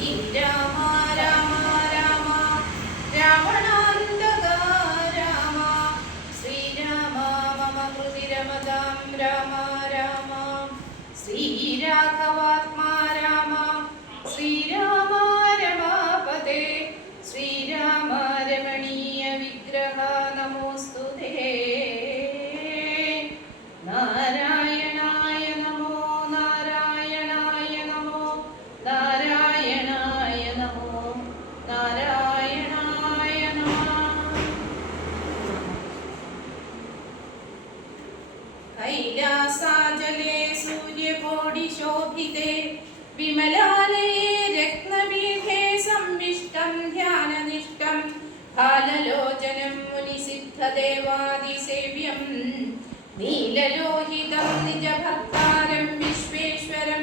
ശ്രീരാമ രാമ രാമ രാവണാന്തക രാമ ശ്രീരാമ മമ ഹൃദി രമതാം രാമ രാമ ശ്രീരാഘവാത്മാ രാമ ശ്രീരാമ രമാപതേ ശ്രീരാമ രമണീയ വിഗ്രഹ നമോസ്തുതേ നാരായണായ നമോ നാരായണായ നമോ നാരായണായ നമോ നാരായണായ നമഃ. കൈലാസാചലേ സൂര്യകോടിശോഭിതേ വിമലാലയേ രത്നപീഠേ സംവിഷ്ടം ധ്യാനനിഷ്ടം കാലലോചനം മുനിസിദ്ധദേവാദിസേവ്യം നീലലോഹിതം നിജഭർത്താരം വിശ്വേശ്വരം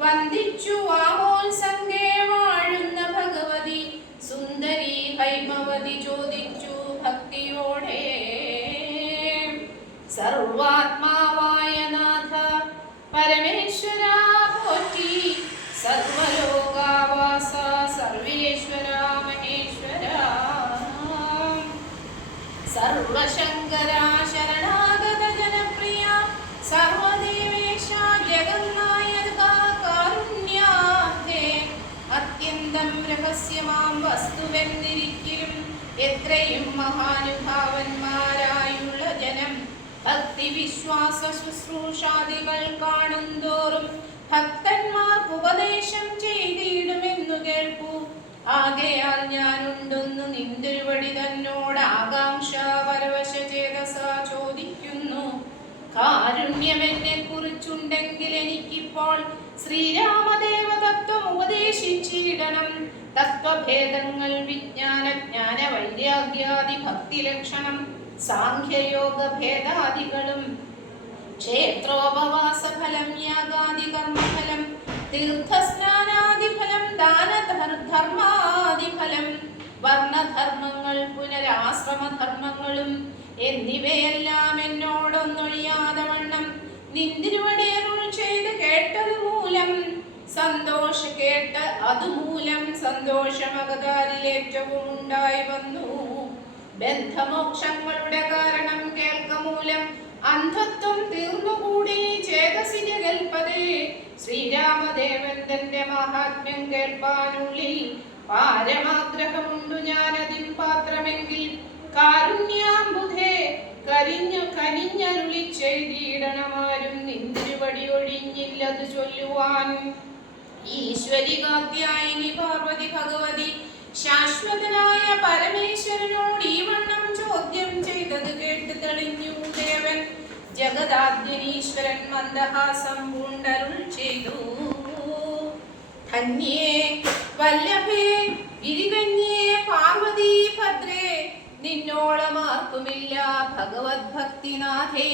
വന്ദിച്ചു വാമോത്സംഗേ വാഴുന്ന ഭഗവതി സുന്ദരി ഹൈമവതി ചോദിച്ചു ഭക്തിയോടെ സർവാത്മാവായ നാഥ പരമേശ്വര പോറ്റി സർവലോകാവാസ സർവേശ്വര മഹേശ്വര സർവശങ്കര ശരണാഗത ജനപ്രിയ സർവദേവേശ ജഗന്നായക കാരുണ്യാന്തേ അത്യന്തം രഹസ്യമാം വസ്തുവെന്നിരിക്കലും എത്രയും മഹാനുഭാവന്മാരായുള്ള ജനം ഭക്തിവിശ്വാസ ശുശ്രൂഷാദികൾ കാണുന്തോറും ഭക്തന്മാർക്ക് ഉപദേശം ചെയ്തിടുമെന്നു കേൾക്കൂ. ആകയാൽ ഞാനുണ്ടെന്നു നിന്തിരുവടി തന്നോട് ആകാംക്ഷ പരവശ ചേതസ ചോദിക്കുന്നു. കാരുണ്യമെന്നെ കുറിച്ചുണ്ടെങ്കിൽ എനിക്കിപ്പോൾ ശ്രീരാമദേവ തത്വം ഉപദേശിച്ചിടണം. തത്വഭേദങ്ങൾ വിജ്ഞാന ജ്ഞാന വൈരാഗ്യാദി ഭക്തി ലക്ഷണം സാഖ്യയോഗ ഭേദാദികളും ക്ഷേത്രോപവാസഫലം യാഗാദി കർമ്മഫലം തീർത്ഥസ്നാനാദിഫലം ദാനധർമാദിഫലം വർണ്ണധർമ്മങ്ങൾ പുനരാശ്രമധർമ്മങ്ങളും എന്നിവയെല്ലാം എന്നോടൊന്നൊഴിയാതെ വണ്ണം നിന്തിരുവടിയരുൾ ചെയ്ത് കേട്ടത് മൂലം അതുമൂലം സന്തോഷമകതാരിലേറ്റവും ഉണ്ടായി വന്നു. ബന്ധമോക്ഷങ്ങളുടെ കാരണം കേൾക്കമൂലം അന്ധത്വം തീർന്നുകൂടി ചേതസിന് കൽപ്പതേ. ശ്രീരാമദേവൻ തന്റെ മഹാത്മ്യം കേൾപ്പാനുള്ളിൽ പാരമാഗ്രഹമുണ്ടു ഞാനതിൻ പാത്രമെങ്കിൽ കാരുണ്യാംബുധേ കനിഞ്ഞരുളി ചെയ്തിടണമാരും നിന്തിരുവടി ഒഴിഞ്ഞില്ലത് ചൊല്ലുവാൻ. ഈശ്വരി കാത്യായനി പാർവതി ഭഗവതി ശാശ്വതനായ പരമേശ്വരനോട് ഈ വണ്ണം ചോദ്യം ചെയ്തത് കേട്ട് തെളിഞ്ഞു ദേവൻ. ജഗദാദ്യനീശ്വരൻ മന്ദഹാസം പൂണ്ടരുൾ ചെയ്തു. ധന്യേ വല്ലഭേ ഗിരികന്യേ പാർവതീ ഭദ്രേ നിന്നോളമാർക്കുമില്ല ഭഗവത് ഭക്തിനാഥേ.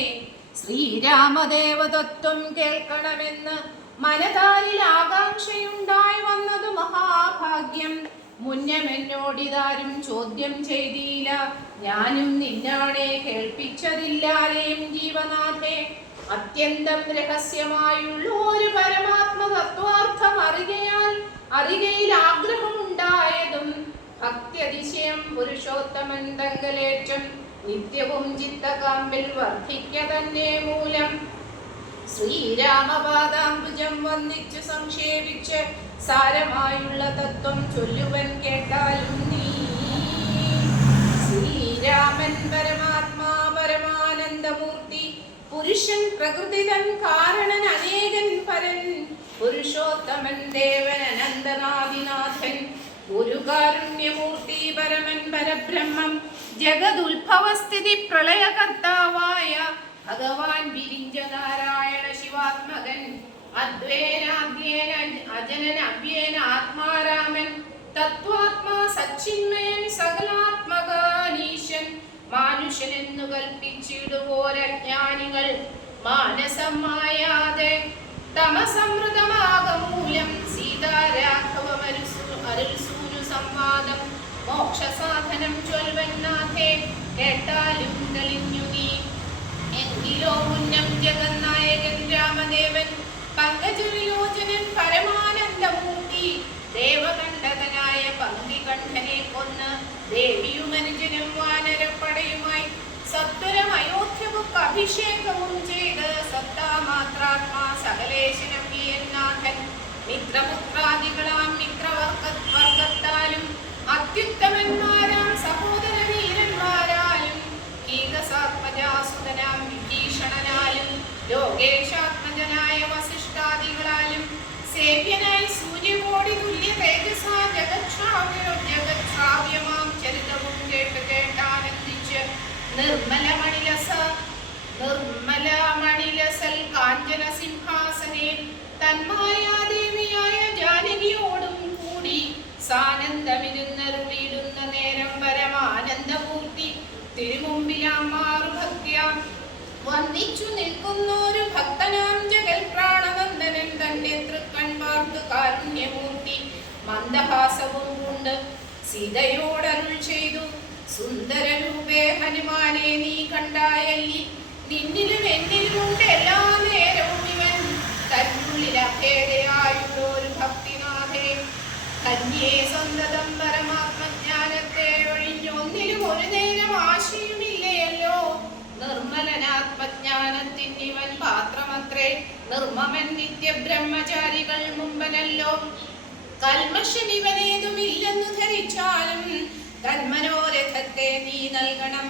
ശ്രീരാമദേവതത്വം കേൾക്കണമെന്ന് മനതാരിൽ ആകാംക്ഷയുണ്ടായി വന്നതു മഹാഭാഗ്യം. മുന്നമെന്നോടിതാരും ചോദ്യം ചെയ്തില്ല, ഞാനും നിന്നാണെ കേൾപ്പിച്ചതില്ലാലേം ജീവനാഥേ. അത്യന്തം രഹസ്യമായുള്ള ഒരു പരമാത്മ തത്വാർത്ഥം അറികയിൽ ആഗ്രഹമുണ്ടായതും ഭക്തിയതിശയം പുരുഷോത്തമൻ തങ്കലേറ്റം നിത്യവും ചിത്തകാമ്പിൽ വർദ്ധിക്ക തന്നെ മൂലം. ശ്രീരാമപാദാംബുജം വന്ദിച്ചു സംക്ഷേപിച്ച് സാരമായുള്ള തത്വം ചൊല്ലുവൻ കേട്ടാലും നീ. ശ്രീരാമൻ പരമാത്മാ പരമാനന്ദമൂർത്തി പുരുഷൻ പ്രകൃതിതൻ കാരണൻ അനേകൻ പരൻ പുരുഷോത്തമൻ ദേവൻ അനന്തനാദിനാഥൻ ഗുരുകാരുണ്യമൂർത്തി പരമൻ പരബ്രഹ്മം ജഗദുത്ഭവസ്ഥിതി പ്രളയകർത്താവായ ഭഗവാൻ വിരിഞ്ച നാരായണ ശിവാത്മകൻ അദ്വേനാദ്യേന അജനൻ അവ്യേന ആത്മാരാമൻ തത്വാത്മാ സച്ചിന്മയൻ സകലാത്മകാനീശൻ മാനുഷനെന്നു കൽപ്പിച്ചിടുവോരജ്ഞാനികൾ മാനസം മായാതെ തമസമൃതമാകമൂലം സീതാരാഘവമരുസൂനു സംവാദം മോക്ഷസാധനം ചൊൽവന്നാഥേ കേട്ടാലും തെളിഞ്ഞു നീ. എങ്കിലോ മുന്നം ജഗന്നായകൻ രാമദേവൻ പങ്കജവിലോചനൻ പരമാനന്ദമൂർത്തി ദേവകൻ ദേവിയും അനുജനും വാനരപ്പടയുമായി സത്വരം അയോധ്യമുക്ക് അഭിഷേകവും ചെയ്ത് സത്താമാത്രാത്മാ സകലേശനം നാഥൻ മിത്രപുത്രാദികളാം മിത്രവർഗത്താലും അത്യുത്തമന്മാരാം സഹോദര വീരന്മാരാലും കീകസാത്മജാസുതനാം വിഭീഷണനാലും ലോകേശാത്മജനായ വസിഷ്ഠാദികളാലും സേവ്യനായി സൂര്യകോടി തുല്യ തേജസാ ജഗത്ശ്രാവ്യമാം ചരിതവും കേട്ട് കേട്ടാനന്ദിച്ച് നിർമ്മലമണിലസൽ കാഞ്ചന സിംഹാസനെ തന്മായാദേവിയായ ജാനകിയോടും കൂടി സാനന്ദമിരുന്നരുളിയിടുന്ന നേരം പരമാനന്ദമൂർത്തി തിരുമുമ്പിലാം മാറുഭക്തിയാം വന്ദിച്ചു നിൽക്കുന്നൊരു ഭക്തനാം ജഗൽ പ്രാണനന്ദനൻ തന്നെ തൃക്കൺ പാർത്തു കാരുണ്യമൂർത്തി മന്ദഹാസവും കൊണ്ട് സീതയോടരുൾ ചെയ്തു സുന്ദരരൂപേ ഹനുമാനെ നീ കണ്ടായല്ലി നിന്നിലും എന്നിലുമുണ്ട് എല്ലാ നേരവും ഇവൻ തന്നുള്ളിൽ അഭേദയായുള്ളൊരു ഭക്തിനാഥേ കന്യേ സന്തതം പരമാത്മജ്ഞാനത്തെ ഒഴിഞ്ഞൊന്നിലും ഒരു നേരം ആശയുമില്ലയല്ലോ നിർമ്മലനാത്മജ്ഞാനത്തിന് ഇവൻ പാത്രമത്രേ നിർമ്മമൻ നിത്യബ്രഹ്മചാരികൾ മുമ്പനല്ലോ കൽമഷൻ ഇവനേതുമില്ലെന്നു ധരിച്ചാലും തന്മനോരഥത്തെ നീ നൽകണം.